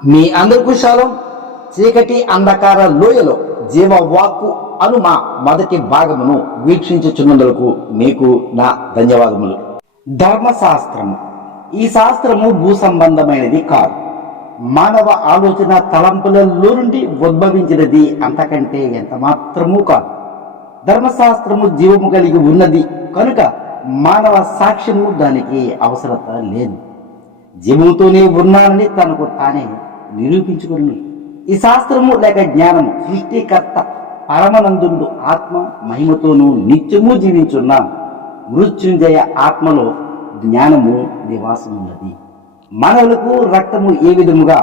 మీ అందరికీ శాలం చీకటి అంధకార లోయలో జీవ వాక్కు అను మా మొదటి భాగమును వీక్షించుచున్నందుకు మీకు నా ధన్యవాదములు. ధర్మశాస్త్రము. ఈ శాస్త్రము భూ సంబంధమైనది కాదు. మానవ ఆలోచన తలంపులలో నుండి ఉద్భవించినది అంతకంటే ఎంత మాత్రము కాదు. ధర్మశాస్త్రము జీవము కలిగి ఉన్నది కనుక మానవ సాక్ష్యము దానికి అవసరత లేదు. జీవంతోనే ఉన్నానని తనకు తానే నిరూపించుకున్నాడు ఈ శాస్త్రము లేక జ్ఞానము సృష్టికర్త పరమనందుండు ఆత్మ మహిమతోనూ నిత్యము జీవించున్న మృత్యుంజయ ఆత్మలో జ్ఞానము నివాసమున్నది. మానవులకు రక్తము ఏ విధముగా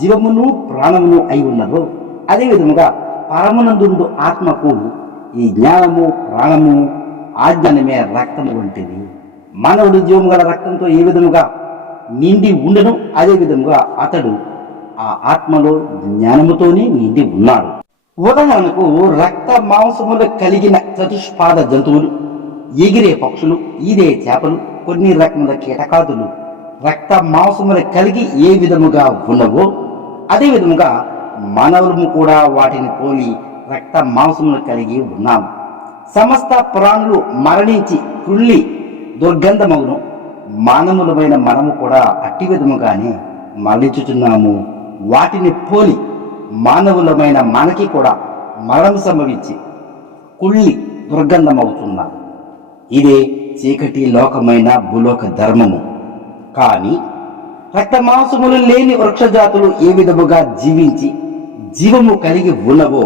జీవమును ప్రాణమును అయి ఉన్నదో అదే విధముగా పరమనందుండు ఆత్మకు ఈ జ్ఞానము ప్రాణము ఆజ్ఞానమే రక్తము వంటిది. మానవుడు జీవము గల రక్తంతో ఏ విధముగా నిండి ఉండను అదే విధముగా అతడు ఆ ఆత్మలో జ్ఞానముతోనే నిండి ఉన్నాడు. ఉదాహరణకు రక్త మాంసములు కలిగిన చతుష్పాద జంతువులు ఎగిరే పక్షులు ఈదే చేపలు కొన్ని రకముల కీటకాదులు రక్త మాంసములు కలిగి ఏ విధముగా ఉన్నవో అదే విధముగా మానవులము కూడా వాటిని పోలి రక్త మాంసములు కలిగి ఉన్నాము. సమస్త ప్రాణులు మరణించి కుళ్ళి దుర్గంధమగును. మానవులమైన మనము కూడా అట్టి విధముగానే మరణించుచున్నాము. వాటిని పోలి మానవులమైన మనకి కూడా మరణం సంభవించి కుళ్ళి దుర్గంధమవుతున్నాం ఇదే చీకటి లోకమైన భూలోక ధర్మము. కానీ రక్తమాంసములు లేని వృక్షజాతులు ఏ విధముగా జీవించి జీవము కలిగి ఉన్నవో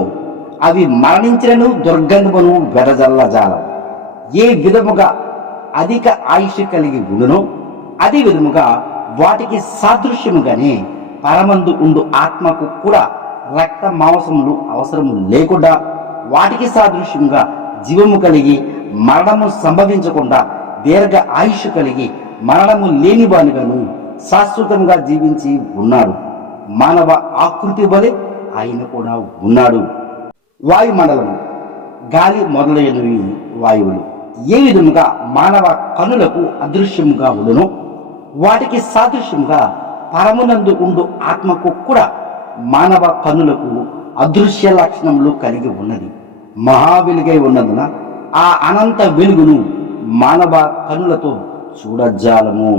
అవి మరణించినను దుర్గంధమును వెదజల్లజాలం ఏ విధముగా అధిక ఆయుష్ కలిగి ఉండునో అదే విధముగా వాటికి సాదృశ్యముగానే పరమందు ఉండు ఆత్మకు కూడా రక్త మాంసములు అవసరము లేకుండా వాటికి సాదృశ్యముగా జీవము కలిగి మరణము సంభవించకుండా దీర్ఘ ఆయుష్ కలిగి మరణము లేని వానిగాను శాశ్వతంగా జీవించి ఉన్నాడు మానవ ఆకృతి వలె ఆయన కూడా ఉన్నాడు. వాయుమండలము గాలి మొదలైనవి వాయువులు. ఏ విధముగా మానవ కనులకు అదృశ్యముగా ఉండునో వాటికి సాదృశ్యముగా పరమునందు ఉండు ఆత్మకు కూడా మానవ కనులకు అదృశ్య లక్షణములు కలిగి ఉన్నది. మహావెలుగై ఉన్నందున ఆ అనంత వెలుగును మానవ కనులతో చూడజాలము.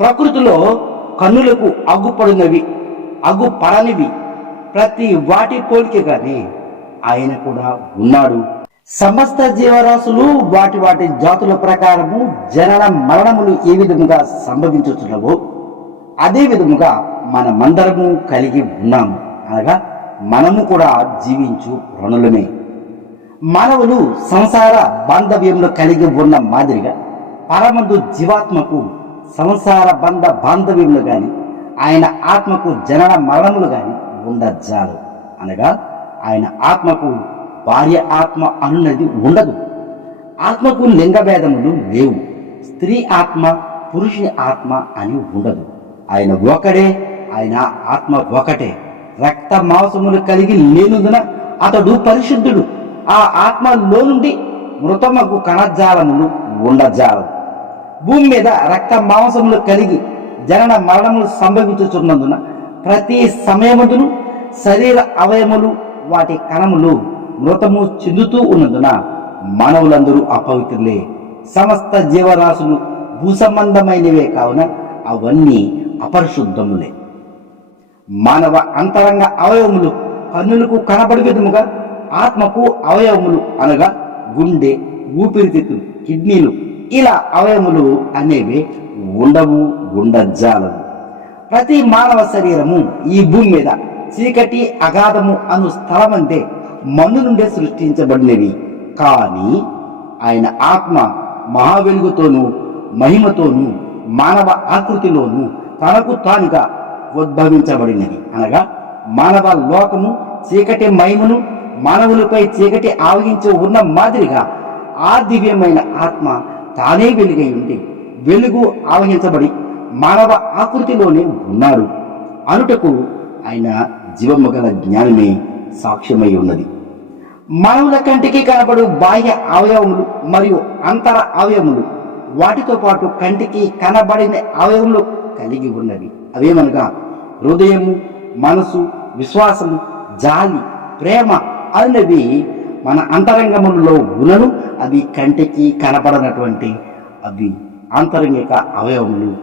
ప్రకృతిలో కన్నులకు అగ్గుపడినవి అగుపడనివి ప్రతి వాటి పోలికగానే ఆయన కూడా ఉన్నాడు. సమస్త జీవరాశులు వాటి వాటి జాతుల ప్రకారము జనన మరణములు ఏ విధముగా సంభవించుతున్నవో అదే విధముగా మనమందరము కలిగి ఉన్నాము అనగా మనము కూడా జీవించు రుణులమే. మానవులు సంసార బాంధవ్యంలో కలిగి ఉన్న మాదిరిగా పరమందు జీవాత్మకు సంసార బంధ బాంధవ్యంలో కానీ ఆయన ఆత్మకు జనన మరణములు గాని ఉండజాలు. అనగా ఆయన ఆత్మకు భార్య ఆత్మ అనున్నది ఉండదు. ఆత్మకు లింగభేదములు లేవు. స్త్రీ ఆత్మ పురుషుని ఆత్మ అని ఉండదు. ఆయన ఒకడే ఆయన ఆత్మ ఒకటే. రక్త మాంసములు కలిగి లేనందున అతడు పరిశుద్ధుడు. ఆ ఆత్మలో నుండి మృతమగు కణజాలములు ఉండజాలం భూమి మీద రక్త మాంసములు కలిగి జనన మరణములు సంభవించుచున్నందున ప్రతి సమయమును శరీర అవయములు వాటి కణములు మృతము చెందుతూ ఉన్నందున మానవులందరూ అపవిత్రులే. సమస్త జీవరాశులు భూసంబంధమైనవే కావున అవన్నీ అపరిశుద్ధములే. మానవ అంతరంగ అవయవములు కన్నులకు కనబడి విధముగా ఆత్మకు అవయవములు అనగా గుండె ఊపిరితిత్తులు కిడ్నీలు ఇలా అవయములు అనేవి ఉండవు ఉండజాలవు. ప్రతి మానవ శరీరము ఈ భూమి మీద చీకటి అగాధము అను స్థలమంటే మన్ను నుండే సృష్టించబడినవి. కానీ ఆయన ఆత్మ మహావెలుగుతోనూ మహిమతోనూ మానవ ఆకృతిలోనూ తనకు తానుగా ఉద్భవించబడినది. అనగా మానవ లోకము చీకటి మహిమను మానవులపై చీకటి ఆవగించి ఉన్న మాదిరిగా ఆ దివ్యమైన ఆత్మ తానే వెలుగై ఉండి వెలుగు ఆవహించబడి మానవ ఆకృతిలోనే ఉన్నాడు. అనుటకు ఆయన జీవము గల జ్ఞానమే సాక్ష్యమై ఉన్నది. మానవుల కంటికి కనబడు బాహ్య అవయవములు మరియు అంతర అవయవములు వాటితో పాటు కంటికి కనబడిన అవయవములు కలిగి ఉన్నవి. అవేమనగా? హృదయము మనసు విశ్వాసము జాలి ప్రేమ అనేవి మన అంతరంగములో ఉన్నను అవి కంటికి కనపడనటువంటి అవి ఆంతరంగిక అవయవములు.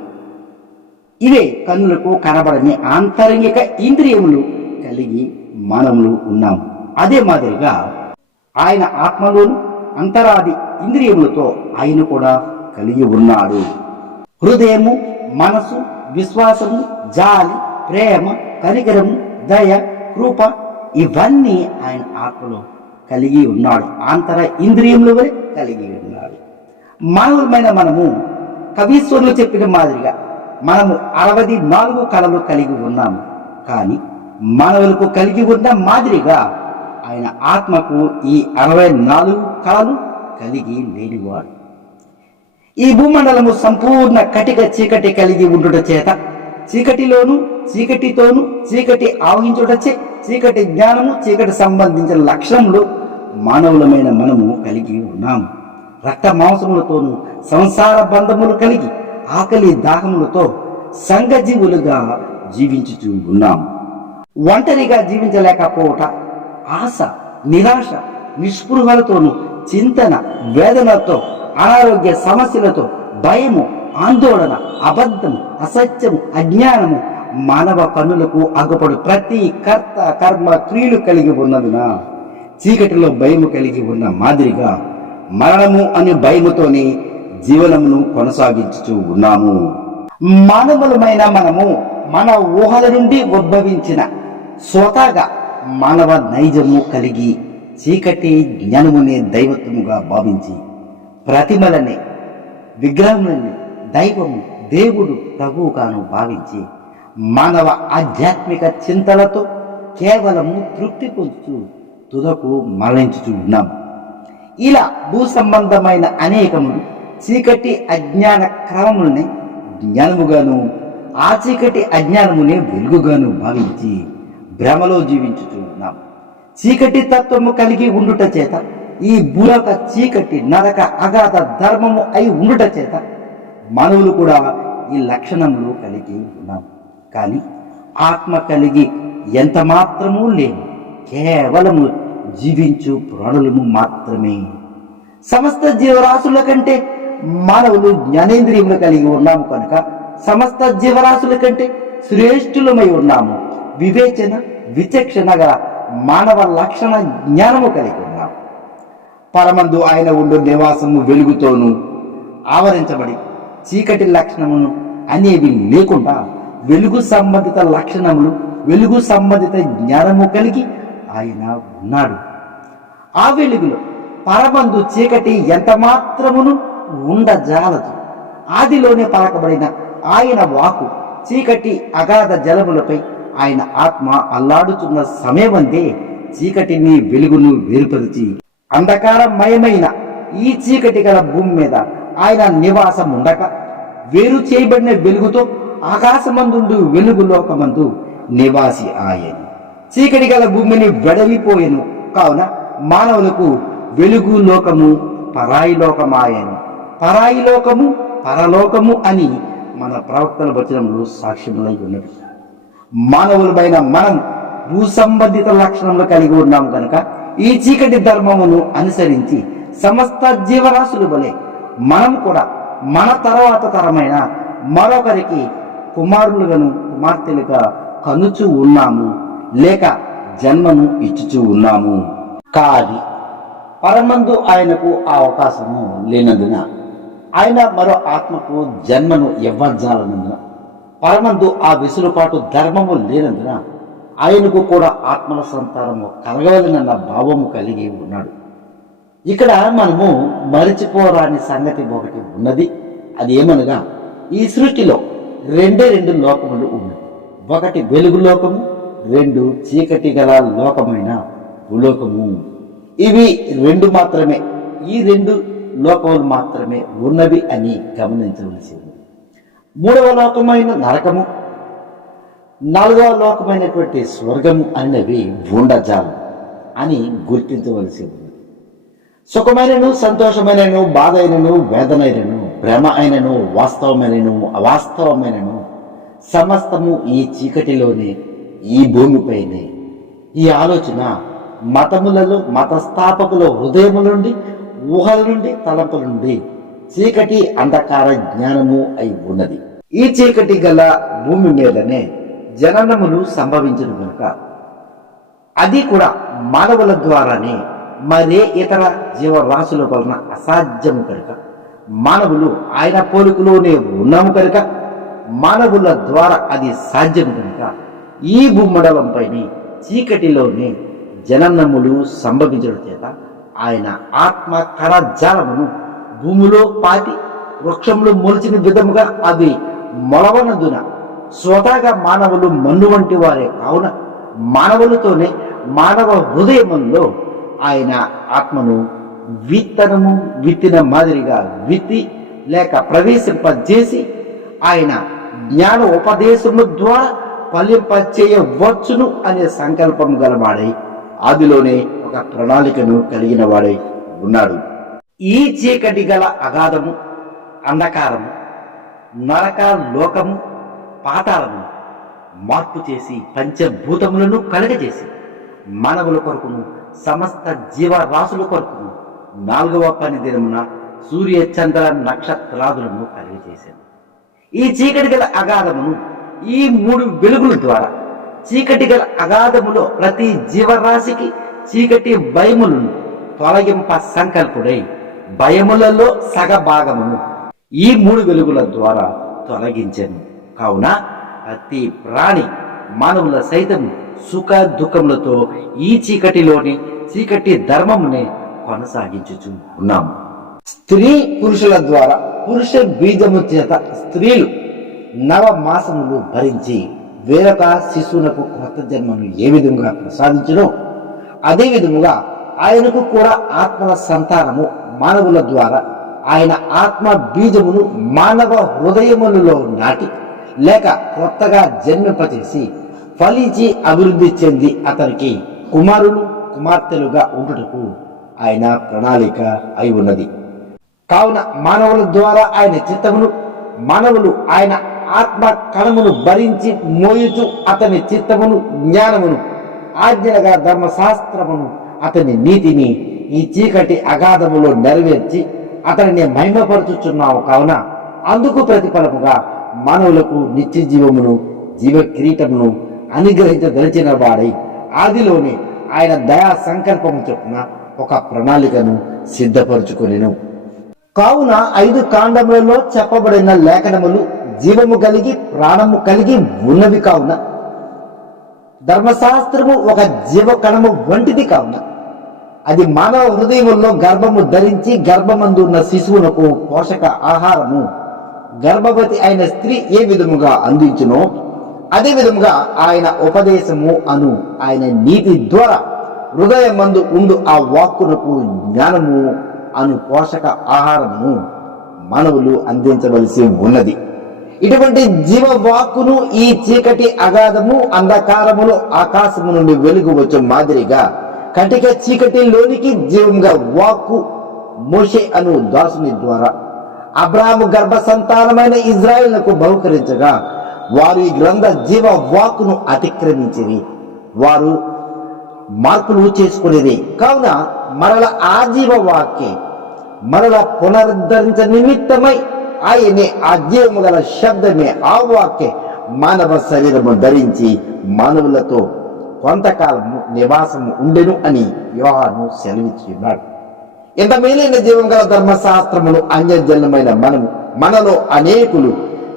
ఇవే కన్నులకు కనబడని ఆంతరంగిక ఇంద్రియములు కలిగి మనములు ఉన్నాము. అదే మాదిరిగా ఆయన ఆత్మలోను అంతరాది ఇంద్రియములతో ఆయన కూడా కలిగి ఉన్నాడు. హృదయము మనసు విశ్వాసము జాలి ప్రేమ కనికరము దయ కృప ఇవన్నీ ఆయన ఆత్మలో కలిగి ఉన్నాడు. ఆంతర ఇంద్రియముల వరే కలిగి ఉన్నాడు. మానవులమైన మనము కవీశ్వరులు చెప్పిన మాదిరిగా మనము అరవై నాలుగు కళలు కలిగి ఉన్నాము కానీ మానవులకు కలిగి ఉన్న మాదిరిగా ఆయన ఆత్మకు ఈ అరవై నాలుగు కళలు కలిగి లేనివాడు. ఈ భూమండలము సంపూర్ణ కటిక చీకటి కలిగి ఉండుట చేత చీకటిలోను చీకటితోను చీకటి ఆవహించుటచే చీకటి జ్ఞానము చీకటి సంబంధించిన లక్షణములు మానవులమైన మనము కలిగి ఉన్నాము రక్త మాంసములతోను సంసార బంధములు కలిగి ఆకలి దాహములతో సంఘజీవులుగా జీవించుచూ ఉన్నాము ఒంటరిగా జీవించలేకపోవట ఆశ నిరాశ నిస్పృహలతోనూ చింతన వేదనతో అనారోగ్య సమస్యలతో భయము ఆందోళన అబద్ధము అసత్యము అజ్ఞానము మానవ పనులకు అగపడు ప్రతి కర్త కర్మ క్రియలు కలిగి ఉన్నదిన చీకటిలో భయము కలిగి ఉన్న మాదిరిగా మరణము అనే భయముతోనే జీవనమును కొనసాగించుచూ ఉన్నాము. మానవులమైన మనము మన ఊహల నుండి ఉద్భవించిన స్వతగా మానవ నైజము కలిగి చీకటి జ్ఞానమునే దైవత్వముగా భావించి ప్రతిమలనే విగ్రహములని దైవము దేవుడు ప్రభువుగాను భావించి మానవ ఆధ్యాత్మిక చింతలతో కేవలము తృప్తి పొందుతూ తుదకు మరణించుచూ ఉన్నాం ఇలా భూ సంబంధమైన అనేకములు చీకటి అజ్ఞాన క్రమముల్ని జ్ఞానముగాను ఆ చీకటి అజ్ఞానమునే వెలుగుగాను భావించి భ్రమలో జీవించుచున్నాం. చీకటి తత్వము కలిగి ఉండుట చేత ఈ భూలోక చీకటి నరక అగాధ ధర్మము అయి ఉండుట చేత మనవులు కూడా ఈ లక్షణములు కలిగి ఉన్నాం. కానీ ఆత్మ కలిగి ఎంత మాత్రము లేము కేవలము జీవించు ప్రాణులము మాత్రమే. సమస్త జీవరాశుల కంటే మానవులు జ్ఞానేంద్రియములు కలిగి ఉన్నాము కనుక సమస్త జీవరాశుల కంటే శ్రేష్ఠులమై ఉన్నాము. వివేచన విచక్షణ గల మానవ లక్షణ జ్ఞానము కలిగి పరమందు ఆయన ఉండు నివాసము వెలుగుతోను. ఆవరించబడి చీకటి లక్షణమును అనేవి లేకుండా వెలుగు సంబంధిత లక్షణములు వెలుగు సంబంధిత జ్ఞానము కలిగి ఆయన ఉన్నాడు. ఆ వెలుగులో పరమందు చీకటి ఎంత మాత్రమును ఉండజాలదు. ఆదిలోనే పలకబడిన ఆయన వాకు చీకటి అగాధ జలములపై ఆయన ఆత్మ అల్లాడుతున్న సమయమందే చీకటిని వెలుగును వేరుపరిచి అంధకారమయమైన ఈ చీకటి గల భూమి మీద ఆయన నివాసం ఉండక వేరు చేయబడిన వెలుగుతో ఆకాశమందుండు వెలుగు లోకమందు నివాసి ఆయన. చీకటి గల భూమిని వెడలిపోయెను కావున మానవులకు వెలుగు లోకము పరాయి లోకమాయను. పరాయి లోకము పరలోకము అని మన ప్రవక్తల వచనంలో సాక్ష్యములై ఉన్నది. మానవులమైన మనం భూ సంబంధిత లక్షణములు కలిగి ఉన్నాం కనుక ఈ చీకటి ధర్మమును అనుసరించి సమస్త జీవరాశులు వలె మనం కూడా మన తర్వాత తరమైన మరొకరికి కుమారులుగాను కుమార్తెలుగా కనుచు ఉన్నాము లేక జన్మను ఇచ్చుచూ ఉన్నాము. కానీ పరమందు ఆయనకు ఆ అవకాశము లేనందున ఆయన మరో ఆత్మకు జన్మను ఇవ్వజాలనందున పరమందు ఆ విసులుపాటు ధర్మము లేనందున ఆయనకు కూడా ఆత్మల సంతానము కలగవలనన్న భావము కలిగి ఉన్నాడు. ఇక్కడ మనము మరిచిపోరాని సంగతి ఒకటి ఉన్నది. అది ఏమనగా ఈ సృష్టిలో రెండే రెండు లోకములు ఉన్నాయి ఒకటి వెలుగు లోకము రెండు చీకటి గల లోకమైన భూలోకము. ఇవి రెండు మాత్రమే ఈ రెండు లోకములు మాత్రమే ఉన్నవి అని గమనించవలసి ఉంది. మూడవ లోకమైన నరకము నాలుగవ లోకమైనటువంటి స్వర్గం అనేవి ఉండజాలం అని గుర్తించవలసి ఉంది సుఖమైనను సంతోషమైనను బాధ అయినను వేదన అయినను భ్రమ అయినను వాస్తవమైనను అవాస్తవమైనను సమస్తము ఈ చీకటిలోనే ఈ భూమిపైనే. ఈ ఆలోచన మతములలో మతస్థాపకుల హృదయముల నుండి ఊహల నుండి తలంపుల నుండి చీకటి అంధకార జ్ఞానము అయి ఉన్నది. ఈ చీకటి గల భూమి మీదనే జననములు సంభవించను కనుక అది కూడా మానవుల ద్వారానే మరే ఇతర జీవరాశుల వలన అసాధ్యము కనుక. మానవులు ఆయన పోలికలోనే ఉన్నాము కనుక మానవుల ద్వారా అది సాధ్యం కనుక. ఈ భూమండలంపైనే చీకటిలోనే జననములు సంభవించడం చేత ఆయన ఆత్మ కరజాలమును భూమిలో పాతి వృక్షంలో మొలిచిన విధముగా అవి మొలవనందున స్వతహాగా మానవులు మన్ను వంటి వారే. కావున మానవులతోనే మానవ హృదయములో ఆయన ఆత్మను విత్తనము విత్తిన మాదిరిగా విత్తి లేక ప్రవేశింపజేసి ఆయన జ్ఞాన ఉపదేశము ద్వారా ఫలింపచేయవచ్చును అనే సంకల్పం గలవాడై ఆదిలోనే ఒక ప్రణాళికను కలిగిన వాడై ఉన్నాడు. ఈ చీకటి గల అగాధము అంధకారము నరక లోకము పాతాలను మార్పు చేసి పంచభూతములను కలగజేసి మానవుల కొరకును సమస్త జీవరాశుల కొరకును నాలుగవ పని దినమున సూర్య చంద్ర నక్షత్రాదులను కలుగజేశాను. ఈ చీకటి గల అగాధమును ఈ మూడు వెలుగుల ద్వారా చీకటి గల అగాధములో ప్రతి జీవరాశికి చీకటి భయములను తొలగింప సంకల్పుడై భయములలో సగభాగమును ఈ మూడు వెలుగుల ద్వారా తొలగించాను. కావున ప్రతి ప్రాణి మానవుల సైతం సుఖ దుఃఖములతో ఈ చీకటిలోని చీకటి ధర్మమునే కొనసాగించుచు ఉన్నాము స్త్రీ పురుషుల ద్వారా పురుష బీజము చేత స్త్రీలు నవ మాసములు భరించి వేరొక శిశువునకు కొత్త జన్మను ఏ విధంగా ప్రసాదించను అదే విధముగా ఆయనకు కూడా ఆత్మల సంతానము మానవుల ద్వారా ఆయన ఆత్మ బీజమును మానవ హృదయములలో నాటి లేక కొత్తగా జన్మింపచేసి ఫలించి అభివృద్ధి చెంది అతనికి కుమారులు కుమార్తెలుగా ఉండటకు ఆయన ప్రణాళిక అయి ఉన్నది. కావున మానవుల ద్వారా ఆయన చిత్తమును మానవులు ఆయన ఆత్మ కణమును భరించి మోయుచు అతని చిత్తమును జ్ఞానమును ఆజ్ఞలుగా ధర్మశాస్త్రమును అతని నీతిని ఈ చీకటి అగాధములో నెరవేర్చి అతనిని మహిమపరుచుచున్నావు కావున అందుకు ప్రతిఫలముగా మానవులకు నిత్య జీవమును జీవ కిరీటమును అనుగ్రహించదలిచిన వాడై ఆదిలోనే ఆయన దయా సంకల్పము చొప్పున ఒక ప్రణాళికను సిద్ధపరచుకొనెను. కావున ఐదు కాండములలో చెప్పబడిన లేఖనములు జీవము కలిగి ప్రాణము కలిగి ఉన్నవి కావున. ధర్మశాస్త్రము ఒక జీవ కణము వంటిది కావున. అది మానవ హృదయంలో గర్భము ధరించి గర్భమందు ఉన్న శిశువునకు పోషక ఆహారము. గర్భవతి అయిన స్త్రీ ఏ విధముగా అందించునో అదే విధముగా ఆయన ఉపదేశము అను ఆయన నీతి ద్వారా హృదయమందు ఉండు ఆ వాక్కునకు జ్ఞానము అను పోషక ఆహారమును మానవులు అందించవలసి ఉన్నది. ఇటువంటి జీవవాక్కును ఈ చీకటి అగాధము అంధకారములు ఆకాశము నుండి వెలుగు వచ్చే మాదిరిగా కటిక చీకటిలోనికి జీవంగా వాక్కు మోషే అను దాసుని ద్వారా అబ్రాహము గర్భ సంతానమైన ఇజ్రాయిల్కు బహుకరించగా వారు ఈ గ్రంథ జీవ వాక్కును అతిక్రమించేవి వారు మార్పులు చేసుకునేది. కావున మరల ఆజీవ వాక్యే మరల పునరుద్ధరించ నిమిత్తమై ఆయనే ఆ జీవము గల శబ్దమే ఆ వాక్యే. మానవ శరీరము ధరించి మానవులతో కొంతకాలము నివాసము ఉండెను అని యోహాను సెలవిచ్చి ఉన్నాడు ఇంత మేలైన జీవం గల ధర్మశాస్త్రమును అన్యజన్యమైన మనము మనలో అనేకులు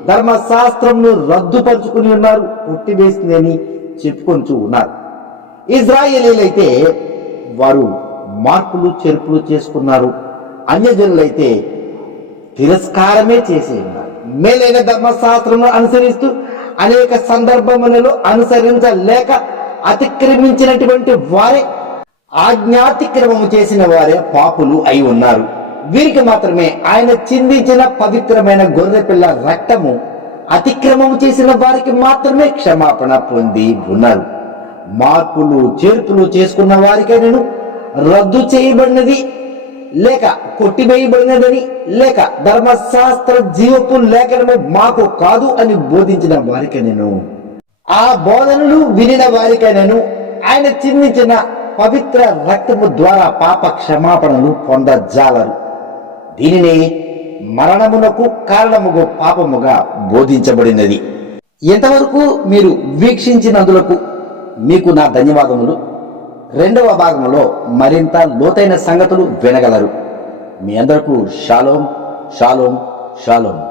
ధర్మశాస్త్రమును రద్దుపరుచుకుని ఉన్నారు పుట్టివేసిందని చెప్పుకొంచు ఉన్నారు. ఇజ్రాయేలీలైతే వారు మార్పులు చెరుపులు చేసుకున్నారు. అన్యజనులైతే తిరస్కారమే చేసి ఉన్నారు. మేలైన ధర్మశాస్త్రమును అనుసరిస్తూ అనేక సందర్భములలో అనుసరించలేక అతిక్రమించినటువంటి వారే ఆజ్ఞాతిక్రమము చేసిన వారే పాపులు అయి ఉన్నారు. వీరికి మాత్రమే ఆయన చిందించిన పవిత్రమైన గొర్రెపిల్ల రక్తము అతిక్రమము చేసిన వారికి మాత్రమే క్షమాపణ పొంది ఉన్నారు. మార్పులు చేర్పులు చేసుకున్న వారికైనను రద్దు చేయబడినది లేక కొట్టివేయబడినదని లేక ధర్మశాస్త్ర జీవపు లేఖనము మాకు కాదు అని బోధించిన వారికైనను. ఆ బోధనలు వినిన వారికైనను ఆయన చిందించిన పవిత్ర రక్తము ద్వారా పాప క్షమాపణలు పొందజాలరు. దీనిని మరణమునకు కారణముగు పాపముగా బోధించబడినది. ఎంతవరకు మీరు వీక్షించినందులకు మీకు నా ధన్యవాదములు. రెండవ భాగంలో మరింత లోతైన సంగతులు వినగలరు. మీ అందరకు షాలోం షాలోం షాలోం.